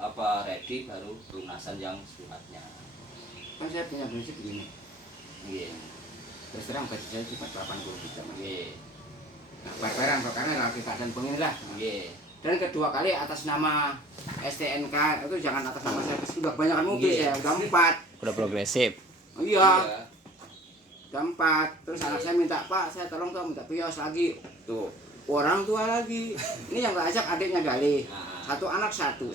apa ready baru pelunasan yang suratnya. Kan saya punya prinsip begini. Nggih. Terus terang gaji saya cuma 80 juta. Nggih. Nah, barbaran karena lagi keadaan begini lah. Nggih. Dan kedua kali atas nama STNK itu jangan atas nama saya. Sudah kebanyakan mobil Iya. ya, udah 4. Udah progresif. Iya. Udah 4. Terus anak saya minta, "Pak, saya tolong dong minta pios lagi." Tuh, orang tua lagi. Ini yang nggak ajak adiknya gali. Satu anak satu.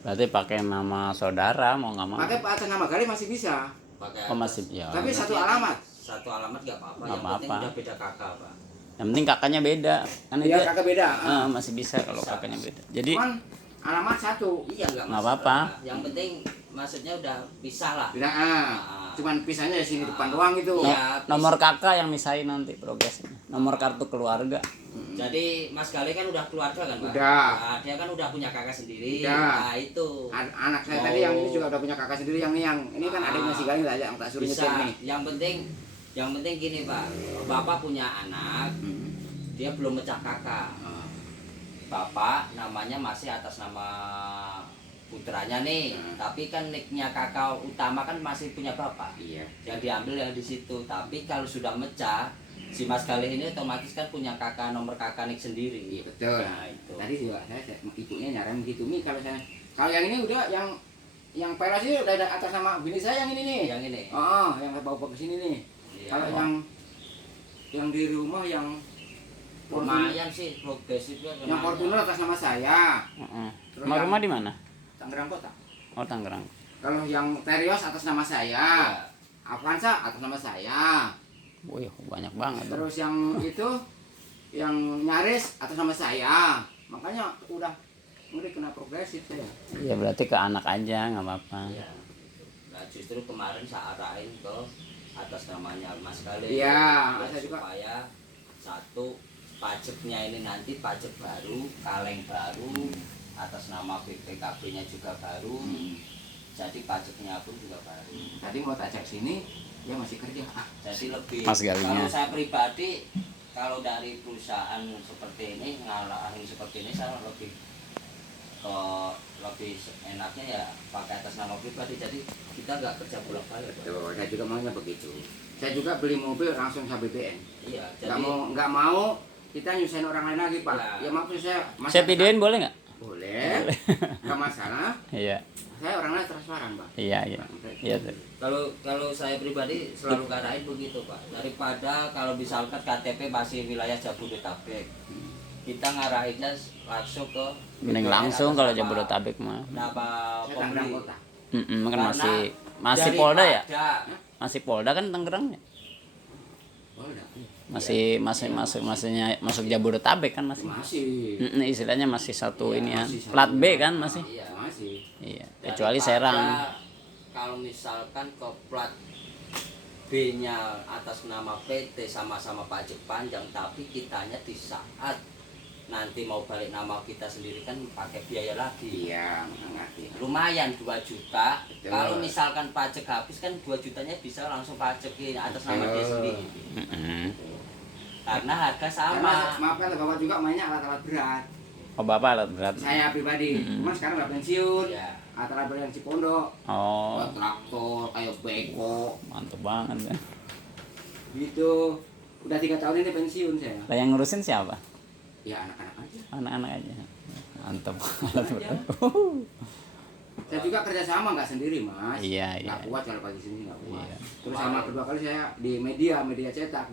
Berarti pakai nama saudara mau nggak mau. Pakai atas nama gali masih bisa. Pakai Oh masih ya. Tapi satu alamat. Satu alamat nggak apa-apa. Nggak Yang penting apa-apa. udah beda kakak, Pak. Yang penting kakaknya beda. Kan itu Iya, kakak beda. masih bisa kalau kakaknya beda. Jadi Cuman alamat satu. Iya nggak Nggak masalah. apa-apa. Yang penting maksudnya udah pisah lah. Tidak, cuman pisahnya di sini depan doang gitu. Iya. nomor kakak yang misahin nanti progresnya. Nomor kartu keluarga. Jadi Mas Gali kan udah keluarga kan, Pak? Udah. Nah, dia kan udah punya kakak sendiri. Udah. Nah, itu. Anak saya tadi yang ini juga udah punya kakak sendiri yang ini kan adiknya si Gali lah yang tak suruh Bisa. nyetir nih. Yang penting gini, Pak. Bapak punya anak, dia belum mecah kakak. Bapak namanya masih atas nama putranya nih, tapi kan nicknya kakak utama kan masih punya bapak. Iya. Yang diambil yang di situ. Tapi kalau sudah mecah, si Mas Galih ini otomatis kan punya kakak nomor kakak nick sendiri. Iya betul. Nah, itu. Tadi juga saya ibunya nyaran begitu nih kalau yang ini udah yang peras ini udah ada atas nama bini saya yang ini nih. Yang ini. Oh, yang saya bawa ke sini nih. Iya. Kalau yang di rumah yang Lumayan sih progresifnya. yang Fortuner atas nama saya. Terus Rumah yang rumah di mana? Tangerang Kota. Oh Tangerang. Kalau yang Terios atas nama saya. Iya. Avanza atas nama saya. Wih banyak banget. Terus yang itu yang Nyaris atas nama saya. Makanya udah kena progresif ya. Iya berarti ke anak aja nggak apa-apa. Iya. Nah justru kemarin saya arahin ke atas namanya Mas Galih. Iya, Ya, saya juga. supaya satu pajaknya ini nanti pajak baru, kaleng baru, atas nama BPKB-nya juga baru. Jadi pajaknya pun juga baru. Tadi mau tajak sini, dia masih kerja. Jadi lebih Mas Galinya. kalau saya pribadi kalau dari perusahaan seperti ini ngalahin seperti ini saya lebih enaknya ya pakai atas nama pribadi, jadi kita nggak kerja bolak-balik. Tuh, saya juga maunya begitu. Saya juga beli mobil langsung saya BBM. Iya, jadi Nggak mau kita nyusahin orang lain lagi, Pak. Ya. Ya maksud saya Saya videoin boleh nggak? boleh. Nggak masalah. Iya. Saya orangnya transparan, Pak. Iya. Iya. kalau saya pribadi selalu ngarahin begitu, Pak. Daripada kalau misalkan KTP masih wilayah Jabodetabek, kita ngarahinnya langsung ke Mending langsung kalau Jabodetabek mah. nama Saya Tangerang pembeli. Kota. Kan Karena masih Polda ya? daripada- Masih Polda kan Tangerang ya? Polda. Masuk Jabodetabek kan masih. Masih. Istilahnya masih satu Iya, ini ya. masih satu. Plat B kan masih. Iya. Masih. Iya. Kecuali Daripada Serang. Kalau misalkan ke plat B-nya atas nama PT sama-sama pajak panjang, tapi kitanya di saat nanti mau balik nama kita sendiri kan pakai biaya lagi. Iya, ngerti. Lumayan 2 juta. Betul. Kalau misalkan pajak habis kan 2 jutanya bisa langsung pajakin atas nama dia sendiri. Karena harga sama. Maaf kan Bapak juga mainnya alat-alat berat. Oh bapak alat berat. Saya pribadi, cuman sekarang udah pensiun. Ya. Alat berat yang Cipondo. Oh Traktor, kayak beko, mantep banget ya. gitu. Udah 3 tahun ini pensiun saya. Lah yang ngurusin siapa? Ya anak-anak aja. Anak-anak aja. Mantep alat berat. Saya juga kerja sama nggak sendiri mas. Iya. Nggak kuat kalau pagi sini nggak kuat. Iya. Terus sama kedua kali saya di media cetak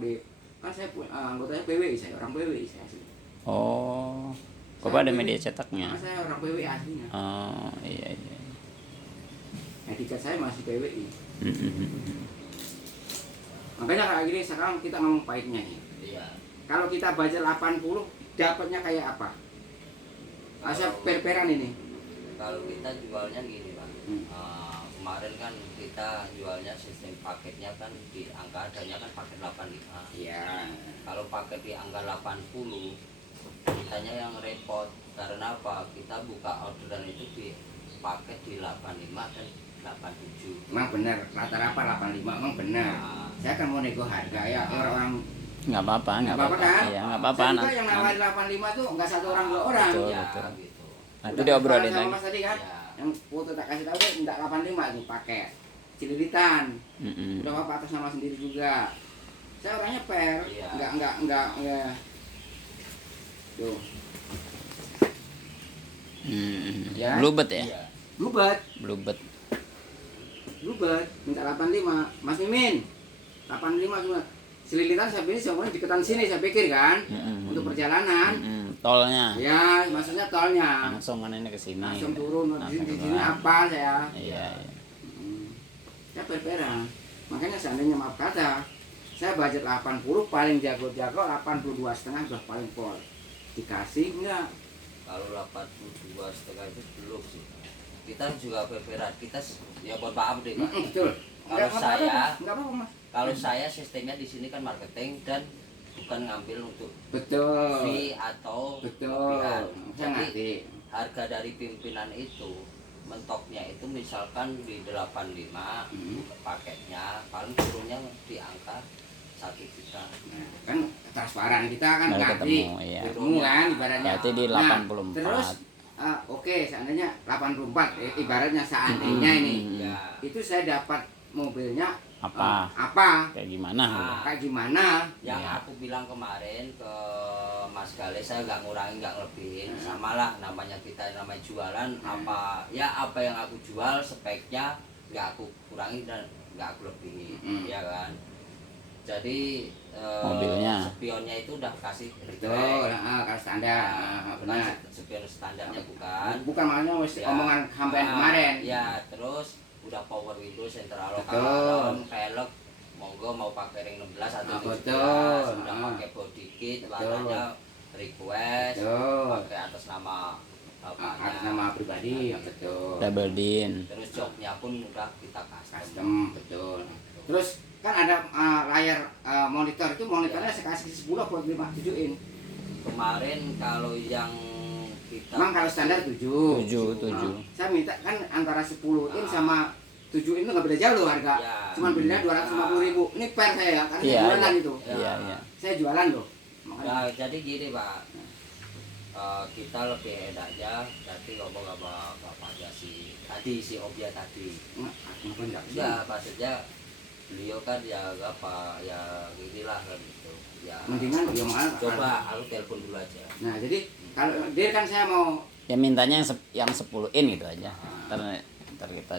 kan saya anggotanya PWI, saya orang PWI saya asli. Oh. Bapak ada media cetaknya. Nah, saya orang PWI aslinya. Oh iya. Etiket saya masih PWI. Makanya kayak gini sekarang kita ngomong pahitnya nih. Iya. Kalau kita baca 80 dapatnya kayak apa? Asal per-peran ini. Kalau kita jualnya gini, Pak. Kemarin kan kita jualnya sistem paketnya kan di angka adanya kan paket 85. Iya. Kalau paket di angka 80 kitanya yang repot. Karena apa? Kita buka orderan itu di paket di 85 dan 87. Emang benar, rata-rata 85 emang benar. Nah, Saya kan mau nego harga ya orang Nggak apa-apa. nggak apa-apa kan? Iya nggak apa-apa. Saya juga yang nawarin 85 tuh nggak satu orang dua orang. Betul, ya betul. gitu. Nanti diobrolin sama lagi. Mas tadi kan, Ya. yang foto tak kasih tahu dia enggak 85 tuh pakai cililitan. Udah bapak atas nama sendiri juga. Saya orangnya fair, Iya. enggak tuh. Ya. Bluebird ya? Iya. Bluebird, Bluebird. minta 85. Mas Mimin, 85 cuma. Selilitan saya pilih semuanya deketan sini saya pikir kan, untuk perjalanan. Tolnya. Ya, maksudnya tolnya. Langsung kan ini ke sini. Langsung turun, di Langsung sini keluar. apa saya? Iya. Ya berperan. Makanya seandainya maaf kata, saya budget 80 paling jago-jago 82,5 sudah paling pol. Dikasih enggak? Kalau 82,5 itu belum sih. Kita juga berperan. Kita ya mohon maaf deh Pak. Betul. Kalau saya, enggak apa-apa, Mas. kalau saya sistemnya di sini kan marketing dan bukan ngambil untuk Betul. fee atau Betul. kopian. Saya ngerti. Jadi harga dari pimpinan itu mentoknya itu misalkan di 85 paketnya paling turunnya di angka 1 juta. Nah, kan transparan kita kan Baru ngerti. ketemu, iya. Ketemu kan ibaratnya. Berarti di Nah, 84. terus oke, seandainya 84 ibaratnya seandainya ini. Ya. Itu saya dapat mobilnya Apa? apa? Kayak gimana? Ah. Kayak gimana? Yang Ya. aku bilang kemarin ke Mas Gale, saya nggak ngurangin nggak ngelebihin, samalah namanya kita namanya jualan apa ya apa yang aku jual speknya nggak aku kurangi dan nggak aku lebihin, ya kan. Jadi Mobilnya. spionnya itu udah kasih Betul, kalau standar, benar. spion standarnya bukan. Bukan makanya wis Ya. omongan sampean kemarin. Ya terus udah power window sentral Betul. lokal pelek monggo mau pakai ring 16 atau 17 betul. udah pakai body kit Betul. warnanya request Betul. pakai atas nama bapaknya Atas nama pribadi, ya betul. Double din. terus joknya pun udah kita custom. Custom, betul. Terus kan ada layar monitor itu monitornya saya kasih 10 buat 5 tujuin. Kemarin kalau yang kita Emang kalau standar 7. 7. Saya minta kan antara 10 in sama 7 in itu nggak beda jauh loh harga. Ya. Cuma bedanya 250.000. Ini per saya ya, karena saya jualan itu. Iya, iya. Saya jualan loh. Makanya Ya, jadi gini Pak, kita lebih enaknya nanti ngomong sama bapaknya si Obia tadi. kenapa enggak? Ya maksudnya beliau kan ya apa ya inilah kan gitu ya. Mendingan ya malah Coba aku telepon dulu aja. Nah, jadi kalau dia kan saya mau Ya mintanya yang 10 in gitu aja. Ntar kita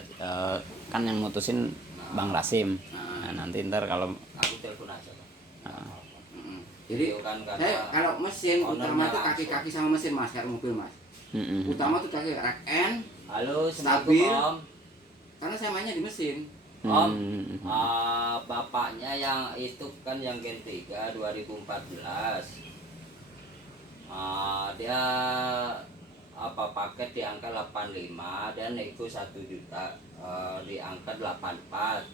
kan yang mutusin Bang Rasim. Nah, nanti ntar kalau Aku telepon aja Pak. jadi Beliau kan karena saya kalau mesin ownernya utama itu langsung. kaki-kaki sama mesin Mas, kayak mobil Mas. Utama tuh kaki rack end, Halo, Stabil. Assalamualaikum Om. karena saya mainnya di mesin. Om, bapaknya yang itu kan yang Gen 3 2014. Dia apa paket di angka 85 dan nego 1 juta di angka 84.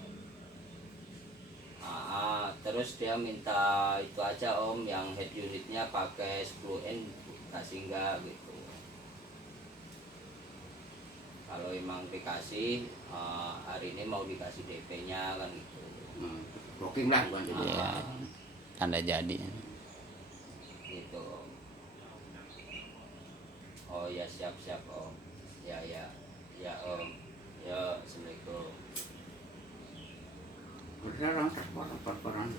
Terus dia minta itu aja Om yang head unitnya pakai 10N kasih enggak gitu. Kalau emang dikasih hari ini mau dikasih DP-nya kan gitu. Blocking lah bukan jadi. ya tanda jadi. Gitu. Oh ya siap Om. Ya Om. Ya Assalamualaikum. Berdarah, koran.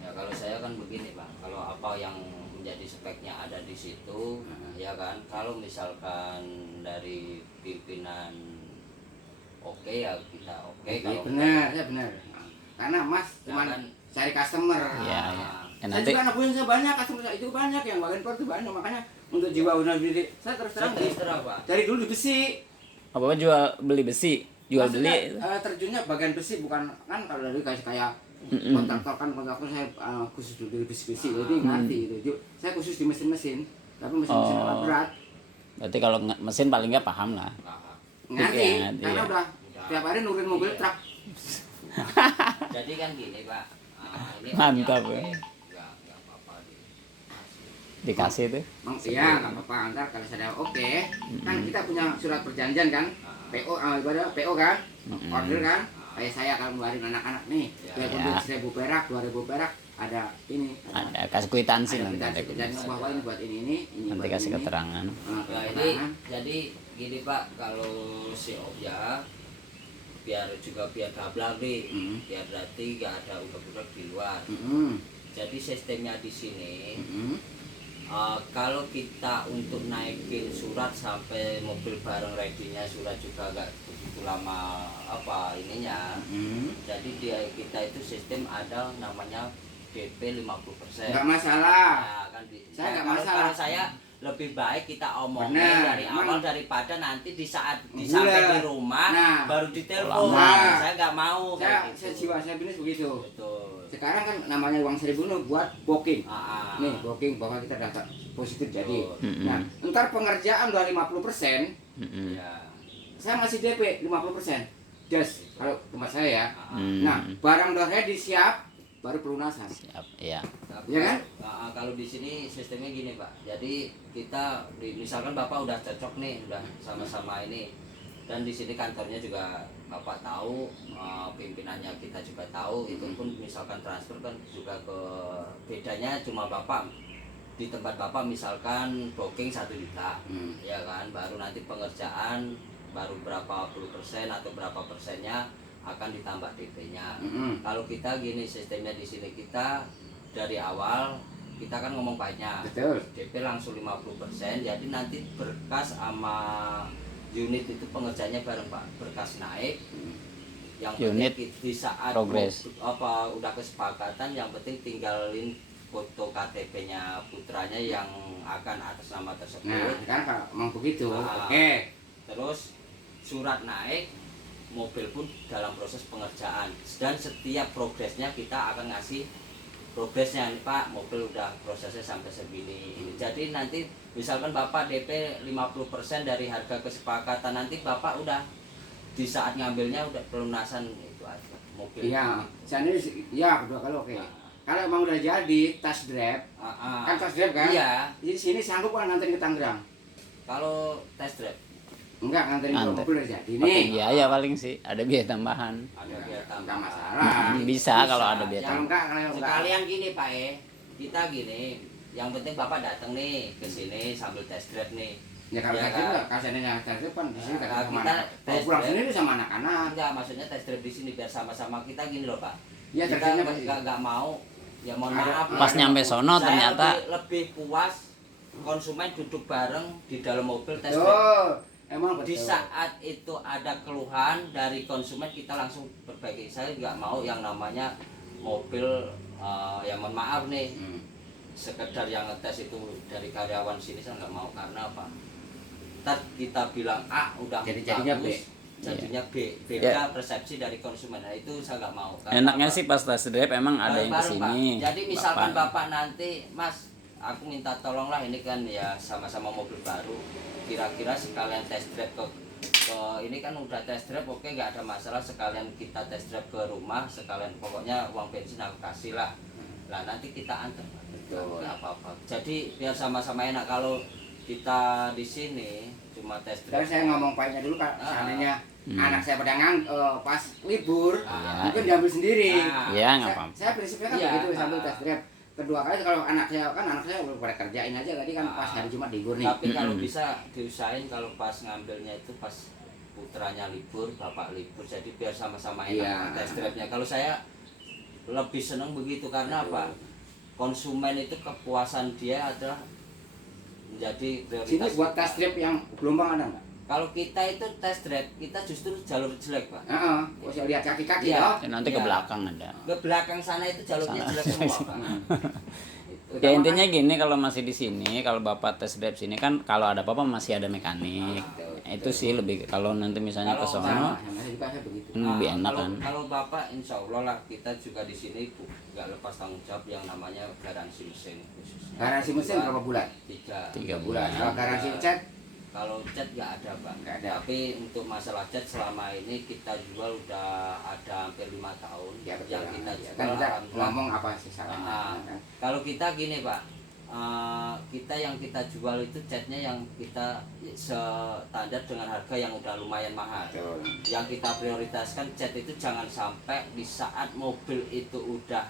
Ya kalau saya kan begini Pak, kalau apa yang menjadi speknya ada di situ, ya kan. Kalau misalkan dari pimpinan oke ya kita oke. Iya Kalau benar, ya benar. Karena Mas cuma kan. cari customer. Iya, iya. Saya Nanti juga anak buah saya banyak, customer saya itu banyak yang wagen itu banyak, makanya untuk jiwa udah diri saya terus terang terus terang Pak. dari dulu di besi. apa jual beli besi, jual beli. Maksudnya, terjunnya bagian besi bukan kan kalau dari kayak kontraktor kan kontraktor saya khusus di besi-besi jadi ngerti itu. Saya khusus di mesin-mesin, tapi mesin-mesin alat berat Berarti kalau mesin paling nggak paham lah. ngerti Iya, karena iya. udah tiap hari nurin mobil truk. Jadi kan gini Pak, ini Mantap, orangnya ya. nggak apa-apa Dikasih tuh. Iya nggak apa-apa ntar kalau saya oke kan kita punya surat perjanjian kan PO ibadah PO kan order kan kayak saya kalau ngeluarin anak-anak nih Ya. biarpun Ya. 1.000 perak 2.000 perak ada ini. Ada kasih kwitansi nanti, ada Dan kwitansi. bahwa ini buat ini Nanti buat kasih ini. keterangan. Nah, Nah, ini keterangan. jadi gini Pak, kalau si Obja biar gablang nih, biar berarti nggak ada udak-udak di luar. Jadi sistemnya di sini, kalau kita untuk naikin surat sampai mobil bareng ready-nya surat juga nggak begitu lama apa ininya. Jadi kita itu sistem ada namanya DP 50%. Enggak masalah. Nah, kan Saya nggak kalau- masalah. kalau saya lebih baik kita omongin Benar, dari emang. awal daripada nanti di saat Bulan. sampai di rumah Nah. baru ditelepon. Nah. Saya nggak mau Saya kayak jiwa saya bisnis begitu. Betul. Sekarang kan namanya uang 1.000 nih buat booking. Ah, Nih, booking bahwa kita dapat positif jadi. Betul. Nah, ntar pengerjaan udah 50%, Ya. saya masih DP 50%. Just kalau tempat saya ya. Hmm. Nah, barang udah ready siap, baru pelunasan. Siap, iya. Tapi Iya kan? kalau di sini sistemnya gini Pak. Jadi kita misalkan Bapak udah cocok nih, udah sama-sama ini. Dan di sini kantornya juga Bapak tahu, pimpinannya kita juga tahu. Itu pun misalkan transfer kan juga ke bedanya cuma Bapak di tempat Bapak misalkan booking 1 juta. Ya kan, baru nanti pengerjaan baru berapa puluh persen atau berapa persennya akan ditambah DP-nya. Kalau kita gini sistemnya di sini kita dari awal kita kan ngomong banyak. Betul. DP langsung 50%, jadi nanti berkas sama unit itu pengerjaannya bareng Pak. Berkas naik. Yang Unit penting di saat progres. udah kesepakatan, yang penting tinggalin foto KTP-nya putranya yang akan atas nama tersebut. Nah, kan kalau emang begitu, Nah. oke. Terus surat naik, mobil pun dalam proses pengerjaan, dan setiap progresnya kita akan ngasih progresnya nih Pak, mobil udah prosesnya sampai segini. Jadi nanti misalkan Bapak DP 50% dari harga kesepakatan, nanti Bapak udah di saat ngambilnya udah pelunasan itu aja mobil. Iya, saya ini ya kedua kali oke. Kalau emang udah jadi tas drive, kan tas drive kan? Iya. Di sini sanggup kan nganterin ke Tangerang? Kalau test drive Enggak, nganterin kalau Nganter. mobil udah jadi Pakai nih. biaya paling sih, ada biaya tambahan. ada biaya Enggak tambahan. masalah. Bisa kalau ada biaya Kalau enggak, kalau enggak. Sekalian gini Pak kita gini, yang penting Bapak datang nih ke sini sambil test drive nih. Ya kalau Ya tadi kan? enggak, kasihannya tadi kan di sini Nah, kan sama kita anak. Kalau test pulang drive. sendiri sama anak-anak. Enggak, maksudnya test drive di sini biar sama-sama kita gini loh Pak. Ya Kita terusnya pasti. nggak mau, ya mohon Ada- maaf. Pas nyampe sono Saya ternyata lebih puas konsumen duduk bareng di dalam mobil test drive. Betul. Emang betul. Di saat itu ada keluhan dari konsumen, kita langsung perbaiki. Saya nggak mau yang namanya mobil yang mohon maaf nih, sekedar yang ngetes itu dari karyawan sini, saya nggak mau. Karena apa? Ntar kita bilang A udah Jadinya bagus, B. jadinya B. Beda persepsi dari konsumen. Nah, itu saya nggak mau. Karena enaknya apa? sih pas test drive emang ada yang Bareng-bareng, Pak. kesini. Jadi misalkan Bapak nanti, Mas, aku minta tolonglah, ini kan ya sama-sama mobil baru, kira-kira sekalian test drive ke ini kan udah test drive, oke, nggak ada masalah, sekalian kita test drive ke rumah, sekalian pokoknya uang bensin aku kasih lah. Nah nanti kita antar, Betul. nggak apa-apa. Jadi biar sama-sama enak. Kalau kita di sini cuma test Tapi drive. saya ngomong pahitnya dulu Pak, seandainya anak saya pada pas libur, Ah. mungkin diambil sendiri. Ah. Iya, nggak apa-apa. Saya prinsipnya kan Iya, begitu sambil ah. tes drive. Kedua kali kalau anak saya udah pada kerjain aja tadi kan pas hari Jumat libur nih. Tapi kalau bisa diusahain kalau pas ngambilnya itu pas putranya libur, bapak libur, jadi biar sama-sama enak Iya. test drive-nya. Kalau saya lebih seneng begitu karena apa? Konsumen itu kepuasan dia adalah menjadi Sini prioritas. buat kita. tes drive yang gelombang ada nggak? Kalau kita itu test drive, kita justru jalur jelek Pak. Heeh, saya lihat kaki-kaki Iya. ya. Ya, nanti ke Iya. belakang ada. Ke belakang sana itu jalurnya Sana. jelek semua Pak. Itu. Ya intinya gini, kalau masih di sini, kalau bapak test drive sini kan kalau ada apa-apa masih ada mekanik. Itu sih lebih kalau nanti misalnya ke Kalau sono Sama juga saya begitu. lebih enak kalau, kan. kalau bapak insya Allah lah kita juga di sini nggak lepas tanggung jawab yang namanya garansi mesin khususnya. Garansi mesin Kedua, berapa bulan? 3 bulan. Kalau garansi cat Kalau cat nggak ada Pak. Nggak ada. Tapi untuk masalah cat selama ini kita jual udah ada hampir 5 tahun. ya betul. yang kita Ya, jual kan kita alhamdulillah. ngomong apa sih salahnya? Ah, kan? Kalau kita gini Pak, kita yang kita jual itu catnya yang kita standar dengan harga yang udah lumayan mahal. Betul. Yang kita prioritaskan cat itu jangan sampai di saat mobil itu udah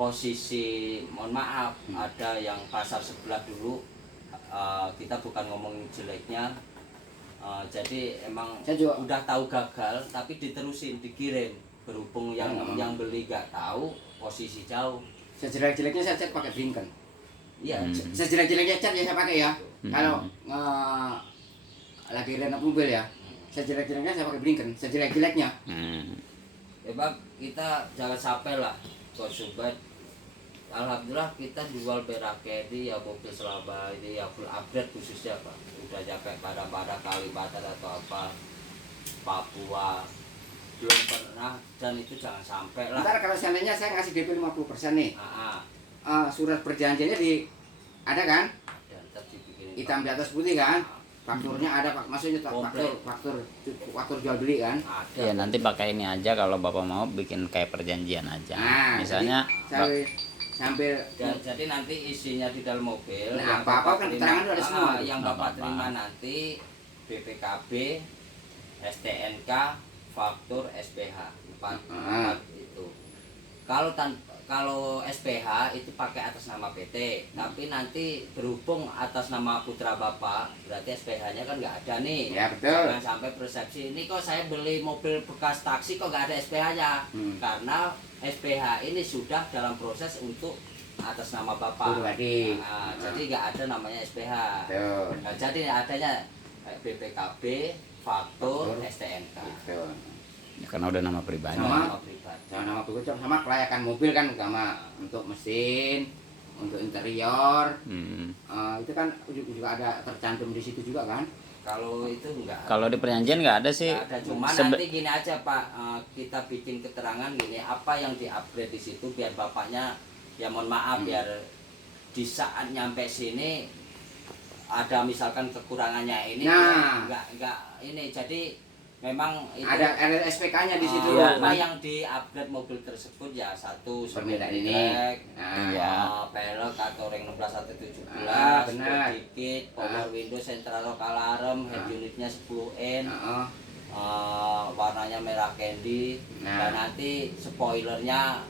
posisi, mohon maaf, ada yang pasar sebelah dulu, kita bukan ngomongin jeleknya, jadi emang Saya juga- udah tahu gagal tapi diterusin, dikirim, berhubung yang beli nggak tahu, posisi jauh. Sejelek-jeleknya saya cat pakai Blinken. Iya. Sejelek-jeleknya cat ya saya pakai ya. Kalau lagi renov mobil ya, sejelek-jeleknya saya pakai Blinken. Sejelek-jeleknya. Ya Bang, kita jangan sampai lah sobat. Alhamdulillah kita jual Berakedi ya, mobil Surabaya ini ya full upgrade khususnya Pak. Udah sampai pada Kalimantan atau apa, Papua, belum pernah, dan itu jangan sampai lah. Ntar kalau seandainya saya ngasih DP 50% nih, Ah, surat perjanjiannya ada kan? dan ntar dibikinin Hitam di atas putih kan? Fakturnya ada Pak, maksudnya faktur jual beli kan? ada. Ya nanti pakai ini aja kalau Bapak mau bikin kayak perjanjian aja. Nah, Misalnya jadi, sambil Jadi nanti isinya di dalam mobil. Nah, yang apa-apa Bapak kan terima- keterangan ada semua. Yang Nggak Bapak apa-apa. terima nanti BPKB, STNK, faktur, SPH, empat itu. Kalau SPH itu pakai atas nama PT, tapi nanti berhubung atas nama putra Bapak, berarti SPH-nya kan nggak ada nih. Ya, betul. Jangan sampai persepsi ini kok saya beli mobil bekas taksi kok nggak ada SPH-nya. Karena SPH ini sudah dalam proses untuk atas nama Bapak. Pribadi. Nah, jadi nggak ada namanya SPH. Betul. Nah, jadi adanya BPKB, faktur, STNK. Betul. ya, karena udah nama pribadi. Sama. Nama pribadi. Sama sama kelayakan mobil kan, sama untuk mesin, untuk interior. Itu kan juga ada tercantum di situ juga kan? Kalau itu enggak. Kalau di perjanjian nggak ada sih. Nggak ada, cuma nanti gini aja Pak, kita bikin keterangan gini, apa yang di-upgrade di situ biar bapaknya, ya mohon maaf, biar di saat nyampe sini ada misalkan kekurangannya ini, Nah. enggak ini, jadi memang itu Ada SPK-nya di situ. apa yang di-upgrade mobil tersebut ya, satu Permintaan ini. track, Iya. pelek atau ring 16 atau 17, Benar. sedikit, power window, central lock alarm, head unitnya 10 in, Heeh. warnanya merah candy, Nah. dan nanti spoilernya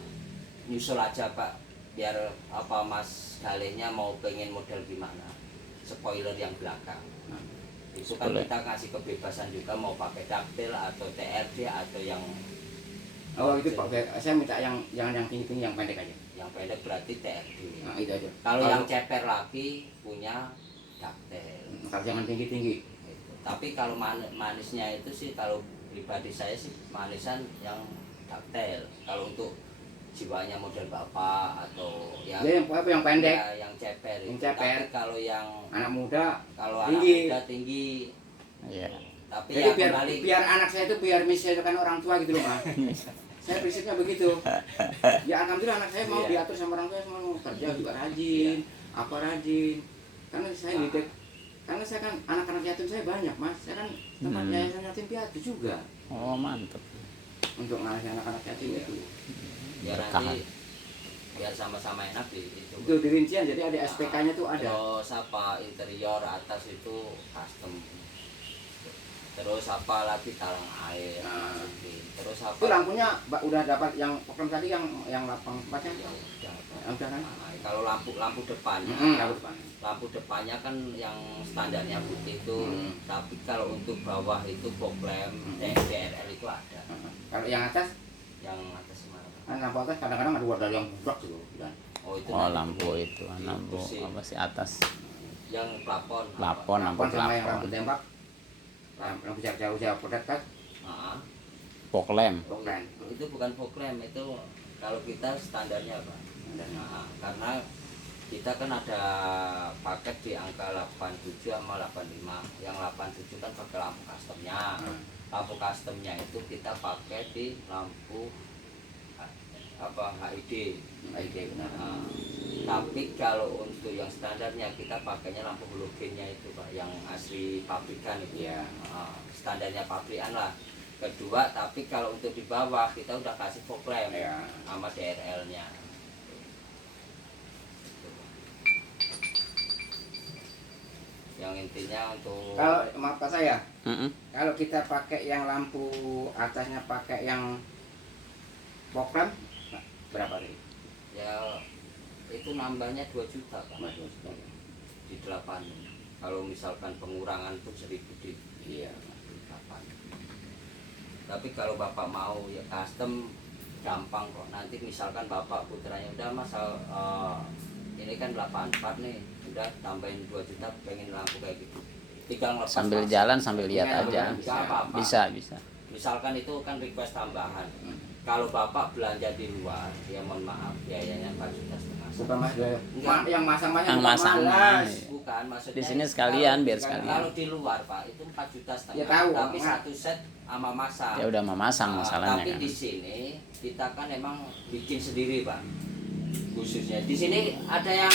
nyusul aja Pak, biar apa Mas Galehnya mau pengen model gimana, spoiler yang belakang. Itu kan Spoiler. kita kasih kebebasan juga mau pakai ductile atau TRD atau yang Itu Pak, saya minta yang jangan yang tinggi-tinggi, yang pendek aja. yang pendek berarti TRD. Nah, itu aja. Kalau yang ceper lagi punya ductile. Kalau jangan tinggi-tinggi. Gitu. Tapi kalau manisnya itu sih, kalau pribadi saya sih manisan yang ductile. Kalau untuk jiwanya model bapak atau yang Dia yang pendek, ya, yang ceper. Yang itu. ceper. Tapi kalau yang anak muda kalau tinggi. anak muda tinggi, Iya. tapi Jadi ya kembali biar anak saya itu biar misalkan orang tua gitu loh Mas. Saya prinsipnya begitu. Ya alhamdulillah anak saya mau Iya. diatur sama orang tua, mau kerja juga rajin, apa rajin. Karena saya didik, karena saya kan anak-anak yatim saya banyak Mas. Saya kan tempat yayasan yatim piatu juga Oh mantep. untuk ngasihin anak-anak yatim itu. ya Berkah. nanti biar sama-sama enak di itu. Itu di rincian, jadi ada SPK-nya tuh ada. Terus apa interior atas itu custom. Terus apa lagi talang air. Nah. Terus apa? Itu lampunya udah dapat yang program tadi yang lapang empatnya. Udah kan? Nah, kalau lampu depannya, lampu depannya kan yang standarnya putih itu. Tapi kalau untuk bawah itu fog lamp, DRL itu ada. Kalau yang atas, Yang atas mana? kan lampu atas kadang-kadang ada yang budak gitu kan. Oh itu Oh nanti lampu itu, lampu sih. apa sih atas? yang plafon. Plafon, lampu Lampu sama yang plafon. lampu tembak. Lampu jauh-jauh dekat, Ah, Fog lamp. bukan. itu bukan fog lamp, itu kalau kita standarnya Pak. Nah, karena kita kan ada paket di angka 87 sama 85. Yang 87 kan pakai lampu customnya. Lampu customnya itu kita pakai di lampu apa HID. benar. Nah, tapi kalau untuk yang standarnya kita pakainya lampu halogennya itu Pak, yang asli pabrikan itu. Iya. Nah, standarnya pabrikan lah. Kedua, tapi kalau untuk di bawah kita udah kasih fog lamp Iya. sama DRL-nya. Yang intinya untuk Kalau maaf Pak saya, Mm-mm. kita pakai yang lampu atasnya pakai yang fog lamp, berapa nih? Ya itu nambahnya 2 juta Pak. Waduh. Di 8. Kalau misalkan pengurangan tuh 1.000 di Iya. 8. Tapi kalau Bapak mau ya custom gampang kok. Nanti misalkan Bapak putranya udah Mas ini kan 84 nih, udah tambahin 2 juta pengen lampu kayak gitu. Tinggal lepas Sambil pasang. jalan sambil lihat Iya, aja. Nggak apa-apa. Bisa. Misalkan itu kan request tambahan. Kalau Bapak belanja di luar, ya mohon maaf biayanya 4,5 juta. Bukan Mas Enggak. yang masang-masang Yang masang, malas. Bukan maksudnya. Di sini sekalian, biar kalau- sekalian. Kalau di luar Pak itu 4,5 juta. Ya, tahu. Tapi satu set sama masang. Ya udah memasang masalahnya Tapi kan. di sini kita kan emang bikin sendiri Pak. Khususnya di sini ada yang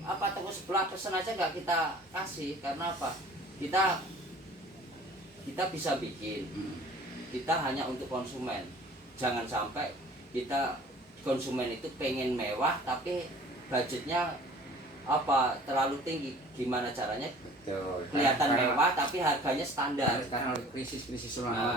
apa toko sebelah pesen aja nggak kita kasih karena apa? Kita bisa bikin. Kita hanya untuk konsumen. Jangan sampai kita konsumen itu pengen mewah tapi budgetnya apa terlalu tinggi. Gimana caranya Betul. kelihatan Karena- mewah tapi harganya standar. Sekarang lagi krisis Nah,